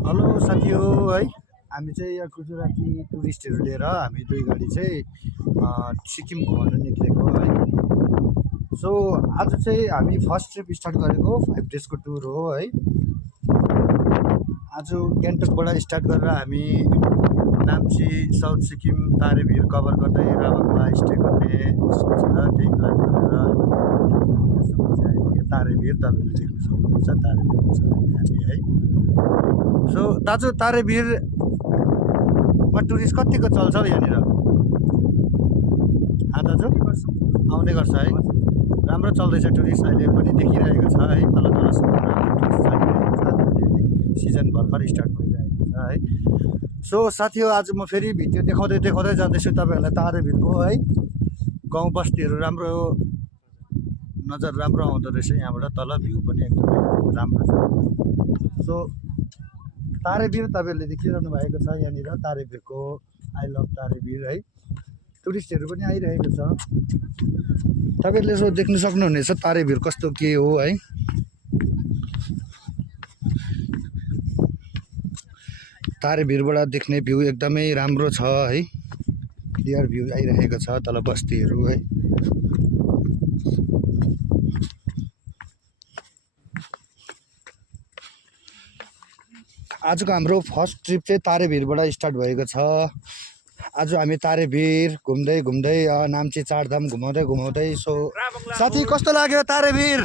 Hello साथी हो है। हामी चाहिँ यहाँ गुजराती टुरिस्टहरू लिएर हामी दुई गाडी चाहिँ सिक्किम घुमाउन निक्लेको है। सो आज चाहिँ हामी फर्स्ट ट्रिप स्टार्ट गरेको 5 डेजको टुर हो है। आज गान्तोकबाट स्टार्ट गरेर हामी नाम्ची साउथ सिक्किम तारेभिर कभर गर्दै राभाङमा स्टे गर्ने सोचेर त्यही प्लान गरेर तारेभिर तपाईँले देख्न सक्नुहुन्छ। तारेभिर छ हामी है। सो दाजु तारेभिरमा टुरिस्ट कतिको चल्छ यहाँनिर? दाजु आउने गर्छ है, राम्रो चल्दैछ टुरिस्ट अहिले पनि देखिरहेको छ है। तल तलसम्म टुरिस्ट चलिरहेको छ, सिजन भर्खर स्टार्ट भइरहेको छ है। सो साथी हो, आज म फेरि भिडियो देखाउँदै जाँदैछु तपाईँहरूलाई तारेभिरको है। गाउँ बस्तीहरू राम्रो, नजर राम्रो आउँदो रहेछ यहाँबाट, तल भ्यू पनि एकदमै राम्रो छ। सो तारेभिर तपाईँहरूले देखिरहनु भएको छ यहाँनिर तारेभिरको आई लभ तारेभिर है। टुरिस्टहरू पनि आइरहेको छ, तपाईँहरूले यसो देख्न सक्नुहुनेछ तारेभिर कस्तो के हो है। तारेभिरबाट देख्ने भ्यू एकदमै राम्रो छ है, क्लियर भ्यू आइरहेको छ तल बस्तीहरू है। आजको हाम्रो फर्स्ट ट्रिप चाहिँ तारेभिरबाट स्टार्ट भएको छ। आज हामी तारेभिर घुम्दै नाम्ची चारधाम घुमाउँदै। सो साथी कस्तो लाग्यो तारेभिर?